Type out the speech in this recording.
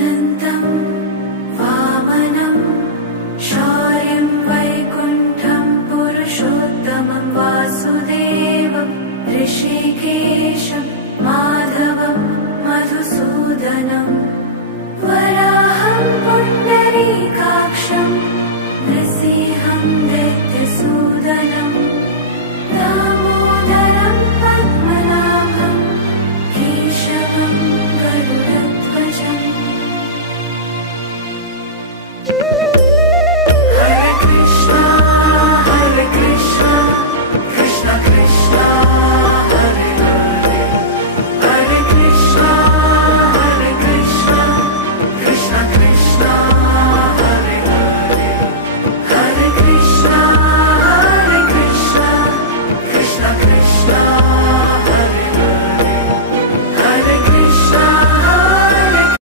अनन्तं वामनं शौर्यं वैकुण्ठं पुरुषोत्तमं वासुदेवं ऋषिकेशं माधवं मधुसूदनं वराहं पुण्डरीकाक्षं नृसिंहं दैत्यसूदनम्